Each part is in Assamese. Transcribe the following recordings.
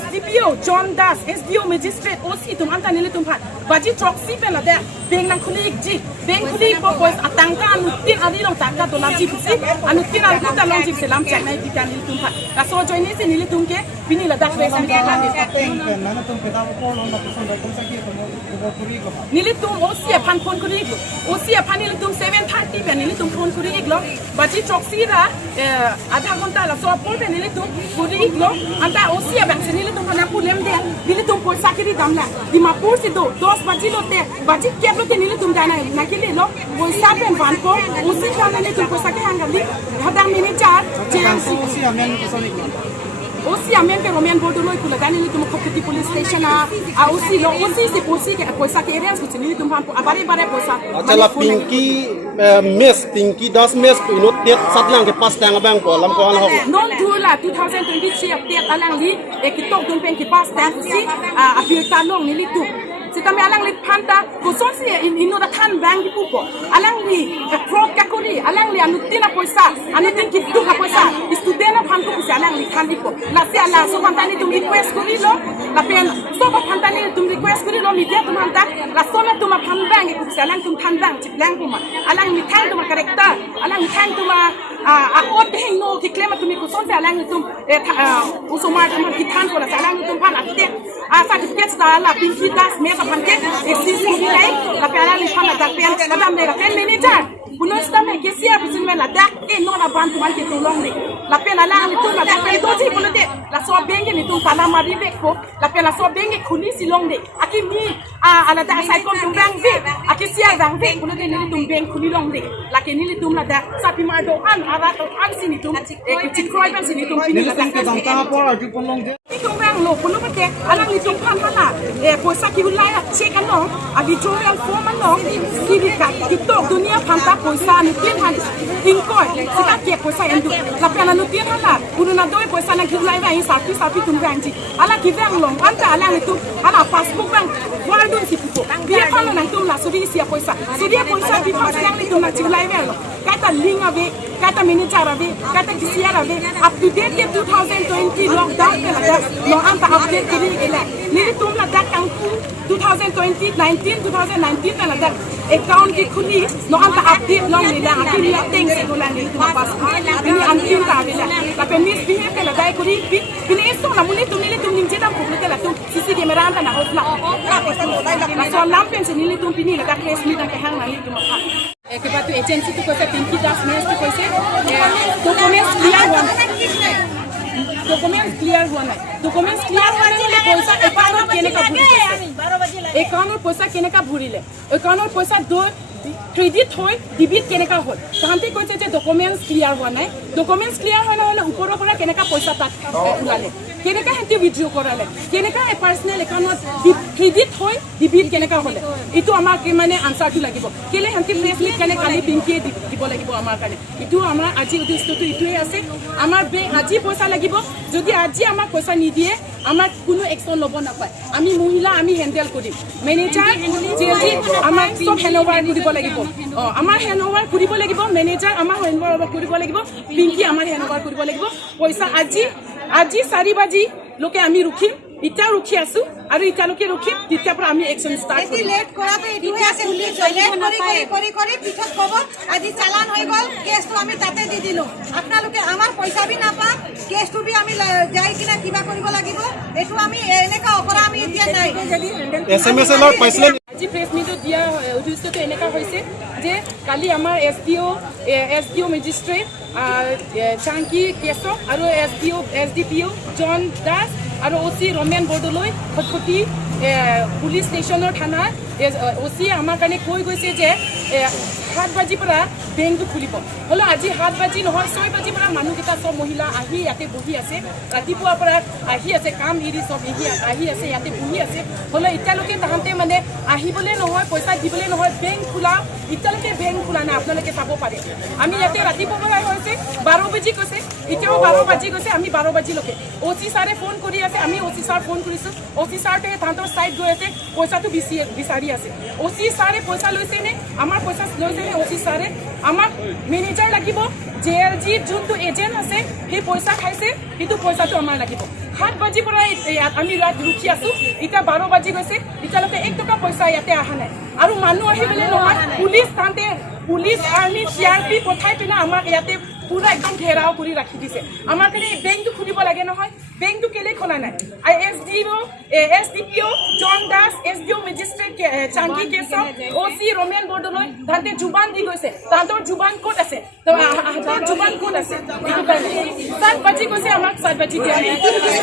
SDPO John Das SDO Magistrate OC tum anta nili tum phat baji troxy pe la de beng nang khuli ji beng khuli po boys atangka anu tin ani long tangka to lam ji pisi anu tin al ko ta long ji selam check nai ti kan nili tum phat ka so join ni se nili tum ke bini la dak re sam ke la ni nili tum OC phan phone khuli OC phan nili tum 7:30 pe nili tum phone khuli ik lo baji troxy ra आधा घंटा ला सो पोल पे निले तुम पूरी लो अंता ओसी बैंक से निले तुम खाना पुलेम दे निले तुम पैसा के दामला दिमापुर से 10 बजे लोते बजे क्या लोते निले तुम जाना ना के लिए लो पैसा पे वन को ओसी खाना ने तुम पैसा के हंगली हदा मिने चार जेएमसी ओसी अमेन के रोमेन बोर्ड लो कुला दानी निले तुम कोकती पुलिस स्टेशन आ ओसी लो ओसी से पोसी के पैसा के एरिया से निले तुम हमको बारे बारे पैसा चला पिंकी मिस पिंकी 10 मिस पिनो तेत सतलांग के पास तंग बैंक को लम को हल हो non dula 2023 update alang li ekitok dun pen ki pass tang si apil talong ni litu sitami alang li phanta ko sonsi ino da khan bank ki puko alang li fraud ka kori alang li anutina poisa anutin ki tu ka poisa student phan ko se alang li khan lipo la se ala so pantani tum request kori lo la pen so ko pantani tum request kori lo media tum hanta la so na tum phan bank ki se alang tum khan bank chip lang kuma alang mi than tum character alang mi than tum a ot heng no ki claim tum ko sonsi alang tum usoma tum ki than ko la alang tum phan akte a certificate sta la pinki das me panke exisi nilai la pera li phala da pen kadam ne pen manager bunos ta me kesia bisin me la da e no na bantu man ke to long ni la pena la ni to la da pen to ji bunode la so benge ni to pana mari be ko la pena so benge khuni si long de aki mi ala da sai kon tum bang ve aki sia bang ve bunode ni tum beng khuni long de la ke ni tum la da sa pi ma do an ara to an si ni tum e ki kroi ban si ni tum pini la da के दम ता पर आजु पन लोंग जे tum bang lo bunu ke alang ni tum phan hala e poisa ki hulai la check ano abi joel form ano ki ka ki to dunia phanta poisa ni tin han ingkoi sita ke poisa endu la pena no tin hala bunu na doi poisa na ki hulai ba in sapi tum bang ji ala ki bang long anta ala ni tum ala passbook bang waldun si puko dia palo na tum la so di sia poisa si dia poisa bi pas yang ni tum na ki hulai ba lo kata link ave kata manager ave kata kisia ave up to date ke 2020 lockdown ke la no anta update kiri ila ni tum la da tang 2019 2019 la da account ki khuli no anta update long ni la aki ni teng se la ni tum pas ni antin ta ave la pe mis behave ke la dai kuri ni eso la muni tum ni tum ning je da ko ke la tum sisi camera anta na off la so lampen se ni tum pini la da case ni da ke hang na ni tum pa के बाद तो एजेंसी तो कैसे पिंकी दास में तो कैसे डॉक्यूमेंट्स क्लियर हुआ डॉक्यूमेंट्स क्लियर हुआ नहीं पैसा अकाउंट केने का भूरी अकाउंट पैसा केने का भूरी ले अकाउंट पैसा दो क्रेडिट होय डेबिट केने का होय तहंते কৈছে যে ডকুমেন্টস ক্লিয়ার হোৱা নাই ডকুমেন্টস ক্লিয়াৰ হয় নহলে উপৰৰ পৰা কেনে का पैसा তাক উলালে কেনে का হেতি ভিডিও কৰালে কেনে का পার্সোনাল একাউন্টত ক্রেডিট হয় ডেবিট কেনে का হলে ইটো আমাক মানে আনসারটো লাগিব কেলে হেতি প্লেসলি কেনে কালি পিংকি দিব লাগিব আমাৰ কাৰণে ইটো আমাৰ আজি উদ্দেশ্যটো ইটোই আছে আমাৰ আজি পইচা লাগিব যদি আজি আমাক পইচা নিদিয়ে আমাৰ কোনো একশন লব নাপায় আমি মহিলা আমি হ্যান্ডেল কৰিম ম্যানেজাৰ জেজি আমাৰ সব হ্যান্ডওভাৰ দিব লাগিব আমাৰ হ্যান্ডওভাৰ কৰিব লাগিব ম্যানেজাৰ আমাৰ হ্যান্ডওভাৰ কৰিব লাগিব পিংকি আমাৰ হ্যান্ডওভাৰ কৰিব লাগিব পইচা আজি 4 বাজি লোকে আমি ৰখিম ইটা ৰখি আছো আৰু ইটা লোকে ৰখিম তেতিয়া পৰা আমি একশন স্টাৰ্ট এতি লেট কৰাতে ইটোই আছে পুলিশ লেট কৰি পিছত কব আজি চালান হৈ গল কেছটো আমি তাতে দি দিলো আপোনালোকে আমাৰ পইচা বি নাপা কেছটো বি আমি যাই কিনা কিবা কৰিব লাগিব এটো আমি এনেকা অপৰা আমি এতিয়া নাই एसएमएस লৰ পাইছিলে আজি প্ৰেছ মিটত দিয়া উদ্দেশ্যটো এনেকা হৈছে যে কালি আমাৰ এসডিও মেজিস্ট্ৰেট চাংকি কেশৱ আৰু এসডিপিও জন দাস আৰু ওসি ৰমেন বৰদলৈ খটখটি পুলিচ ষ্টেচনৰ থানা ওসি আমাৰ কাৰণে কৈ গৈছে যে 7 বাজিৰ পৰা বেংকটো খুলিব হলো আজি 7 বাজি নহয় 6 বাজিৰ পৰা মানুহকেইটা সব মহিলা আহি ইয়াতে বহি আছে ৰাতিপুৱাৰ পৰা আহি আছে কাম এৰি সব আহি আছে ইয়াতে বহি আছে হলো এতিয়ালৈকে তাহাঁতে মানে আহিবলৈ নহয় পইচা দিবলৈ নহয় বেংক খোলা এতিয়ালৈকে বেংক খোলা নাই আপোনালোকে চাব পাৰে আমি ইয়াতে ৰাতিপুৱাৰ পৰা হৈছে 12 বাজি কৈছে এতিয়াও 12 বাজি গৈছে আমি 12 বাজিলৈকে OC ছাৰে ফোন কৰি আছে আমি OC ছাৰ ফোন কৰিছোঁ OC ছাৰতে তাহাঁতৰ চাইড গৈ আছে পইচাটো বিচাৰি আছে OC ছাৰে পইচা লৈছে নে আমাৰ পইচা লৈছে নে OC ছাৰে আমাক মেনেজাৰ লাগিব JLG যোনটো এজেণ্ট আছে সেই পইচা খাইছে কিন্তু পইচাটো আমাৰ লাগিব 7 বাজিৰ পৰা আমি ৰাত ৰখি আছোঁ এতিয়া 12 বাজি গৈছে এতিয়ালৈকে 1 টকা পইচা ইয়াতে অহা নাই আৰু মানুহ আহিবলৈ নহয় পুলিচ তাহাঁতে পুলিচ আৰ্মি CRP পঠাই পিনে আমাক ইয়াতে পুৰা একদম ঘেৰাও কৰি ৰাখি দিছে আমাৰ কাৰণে বেংকটো খুলিব লাগে নহয় বেংকটো কেলে খোলা নাই SDPO জন Das SDO magistrate Changki Keshav OC Ramen Bordoloi তাহাঁতে জুবান দি গৈছে তাহাঁতৰ জুবান ক'ত আছে তাহাঁতৰ জুবান ক'ত আছে এইটো কাৰণে 7 বাজি গৈছে আমাক 7 বাজি দিয়া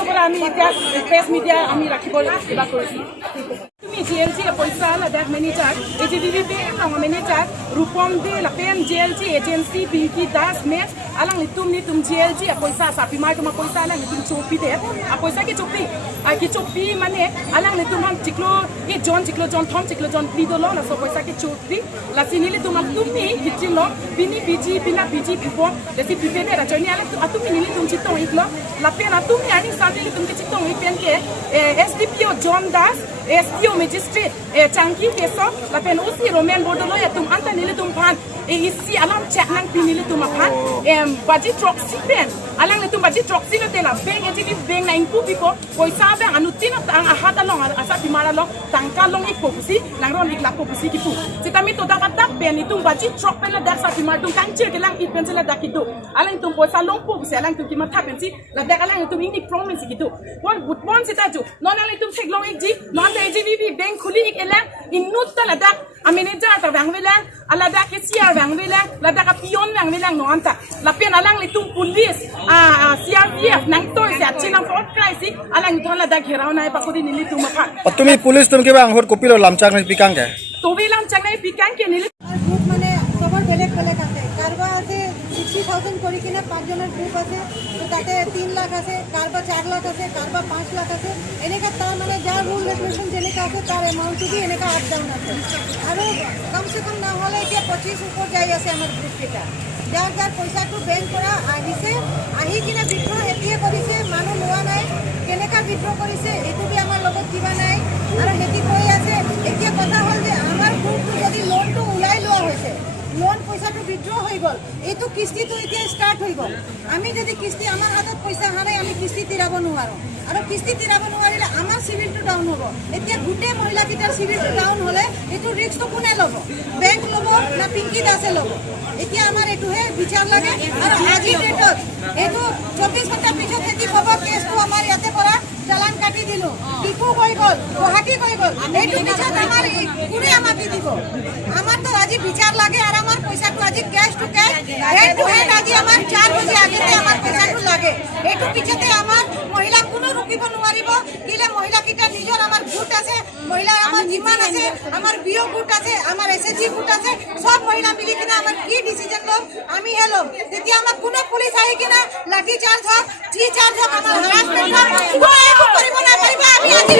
পৰা আমি এতিয়া প্ৰেছ মিডিয়া আমি ৰাখিবলৈ কিবা কৰিছোঁ তুমি JLG পইচা লাদাখ manager AGVB manager Rupam De লাপেন JLG agency Pinky Das Mech alang litum JLG পয়সা sapi mai tuma পয়সা alang litum chopi de পয়সা ki chopi mane alang litum ham ciklo John Tom ciklo John pidolo na so পয়সা ki chopi la sinili tum tumi kitilo bini biji bina biji pipo desi pipene ra choni alang atumi nili tum chitong iklo la pena tumi ani satili tum ki chitong ipen ke SDPO John Das SDO Magistrate Changki Keso la pen OC Roman Bordolo ya tum anta nili tum pan isi alam cek nang pinili tum pan baji troxy pen alang le tum baji troxy lo tela beng eti beng na impu piko poisa beng anutina tang ahata long asa timara long tangka long ipopusi langron ikla popusi kipu sitami to dapat dak pen itum baji trox pen la dak sa timar tum kancir ke lang ipen sela dak itu alang tum poisa long popusi alang tum kimata pensi la dak alang tum ini promise gitu one sita ju non alang tum sek long ikji non da AGVB beng khuli ik elang inut la dak manager ta bang velang ala dak siar bang velang la dak pion bang velang no anta la pen alang litum police CRPF nang toy se achinang port crisis alang thon la dak herau nai pakodi nili tum pha তুমি পুলিশ তুমি কিবা আংহত কপি লো লামচাং পিকাং কে to we lam changai pikan ke nili group মানে সবৰ বেলেগ বেলেগ আছে কাৰোবাৰ আছে 60,000 কৰি কিনে 5 জনৰ গ্ৰুপ আছে তো তাতে 3 লাখ আছে কাৰোবাৰ 4 লাখ আছে কাৰোবাৰ 5 লাখ আছে এনেকা তাৰ মানে যাৰ ৰুল ৰেগুলেশ্যন যেনেকা আছে তাৰ এমাউণ্টটো দি এনেকা আপ ডাউন আছে আৰু কমসে কম নহ'লে এতিয়া 25 ওপৰ যাই আছে আমাৰ গ্ৰুপ কেইটা যাৰ পইচাটো বেংক পৰা আহিছে আহি কিনে বিদ্ৰোহ এতিয়া কৰিছে মানুহ লোৱা নাই কেনেকা বিদ্ৰোহ কৰিছে এইটো বি আমাৰ লগত কিবা নাই আৰু হেতি কৈ আছে এতিয়া কথা হ'ল যে আমাৰ গ্ৰুপটো যদি লোনটো ওলাই লোৱা হৈছে লোন পইচাটো বিদ্ৰোহ হৈ গ'ল এইটো কিস্তিটো এতিয়া ষ্টাৰ্ট হৈ গ'ল আমি যদি কিস্তি আমাৰ হাতত পইচা হাৰাই আমি কিস্তি তিৰাব নোৱাৰোঁ আৰু কিস্তি তিৰাব নোৱাৰিলে আমাৰ চিভিলটো ডাউন হ'ব এতিয়া গোটেই মহিলাকেইটাৰ চিভিলটো ডাউন হ'লে এইটো ৰিস্কটো কোনে ল'ব বেংক ল'ব না পিংকি দাসে ল'ব এতিয়া আমাৰ এইটোহে বিচাৰ লাগে আৰু আজিৰ ডেটত এইটো 24 ঘণ্টা পিছত খেতি হ'ব কেছটো আমাৰ ইয়াতে পৰা চালান কাটি দিলো টিপু হৈ গ'ল গুৱাহাটী হৈ গ'ল এইটো পিছত আমাৰ কোনে আমাক দিব আমাৰতো আজি বিচাৰ লাগে আৰু আমাৰ পইচাটো আজি case to case head to head আজি আমাৰ 4 বজে আগতে আমাৰ পইচাটো লাগে এইটো পিছতে আমাৰ মহিলা কোনো ৰকিব নোৱাৰিব কিলে মহিলা কিটা নিজৰ আমাৰ গুট আছে মহিলা আমাৰ যিমান আছে আমাৰ বিও গুট আছে আমাৰ এসএসজি গুট আছে সব মহিলা মিলি কিনা আমাৰ কি ডিসিশন লম আমি হেলো তেতিয়া আমাক কোনো পুলিশ আহি কিনা লাঠি চার্জ হক জি চার্জ হক আমাৰ হাৰাসমেন্ট হক কৰিব না পাৰিবা আমি আজি